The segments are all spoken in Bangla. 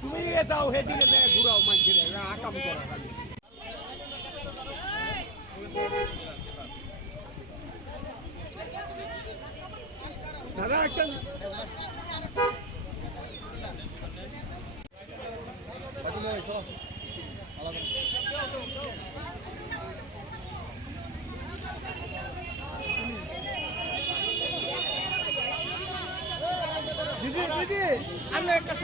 তুমি যাও হেদিকে ঘুরাও মাঝে আকাম করা দাদা একটা দিদি দিদি আমরা একটা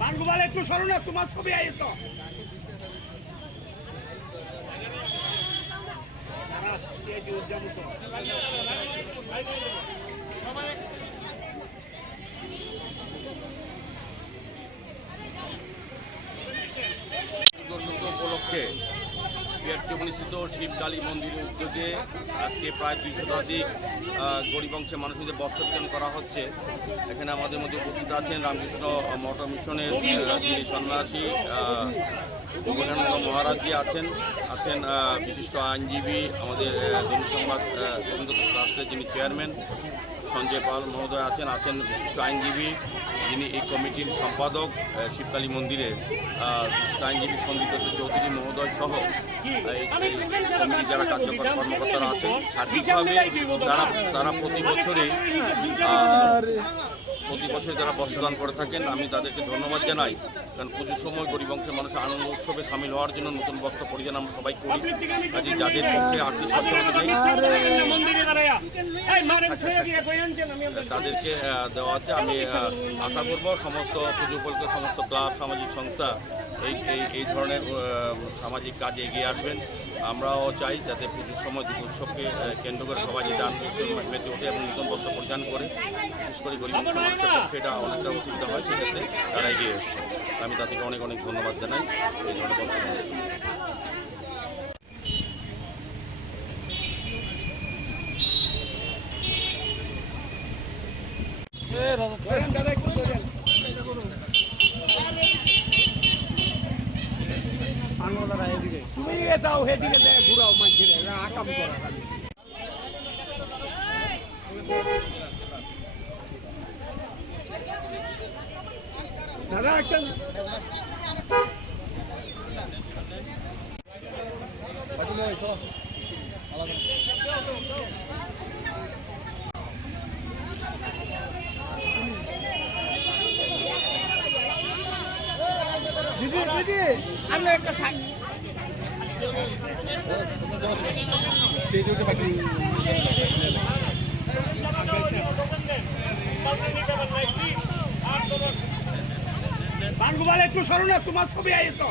বাঙ্গুবাল একটু সরো না, তোমার ছবি আই তো উপলক্ষে পিয়ারচৌমনিস্থিত শিব কালী মন্দিরের উদ্যোগে আজকে প্রায় 200 শতাধিক গরিব অংশের মানুষদের বস্ত্র বিতরণ করা হচ্ছে। এখানে আমাদের মধ্যে উপস্থিত আছেন রামকৃষ্ণ মঠ মিশনের যিনি সন্ন্যাসী যোগানন্দ মহারাজজি আছেন বিশিষ্ট আইনজীবী আমাদের দৈনিক সংবাদ রাষ্ট্রের যিনি চেয়ারম্যান সঞ্জয় পাল মহোদয় আছেন বিশিষ্ট আইনজীবী যিনি এই কমিটির সম্পাদক শিবকালী মন্দিরে বিশিষ্ট আইনজীবী সন্দীপ চৌধুরী মহোদয় সহ এই কমিটির যারা কার্যকর কর্মকর্তারা আছেন। সার্বিকভাবে তারা প্রতি বছরই তারা বস্ত্রদান করে থাকেন। আমি তাদেরকে ধন্যবাদ জানাই, কারণ পুজোর সময় গরিব অংশের মানুষের আনন্দ উৎসবে সামিল হওয়ার জন্য নতুন বস্ত্র পরিধান আমরা সবাই করি। কাজে যাদের পক্ষে আর্থিক সচ্ছলতা নেই তাদেরকে দেওয়া হচ্ছে। আমি আশা করব সমস্ত পুজো উপলক্ষে সমস্ত ক্লাব সামাজিক সংস্থা এই ধরনের সামাজিক কাজে এগিয়ে আসবেন। আমরাও চাই যাতে পুজোর সময় উৎসবকে কেন্দ্র করে সবাই যাতে আনন্দ মেতে ওঠে এবং নতুন বস্ত্র পরিধান করে, বিশেষ করে গরিব মানুষের পক্ষে এটা অনেকটা অসুবিধা হয়, সেক্ষেত্রে তারা এগিয়ে এসছে। আমি তাদেরকে অনেক অনেক ধন্যবাদ জানাই এই ধরনের বস্ত্র। তুমি যাও হেদিকে ঘুরাও মাঝে আকাম করা দাদা একটা দিদি দিদি আমরা একটা বাঙ্গুবাল একটু সরো না, তোমার ছবি আই তো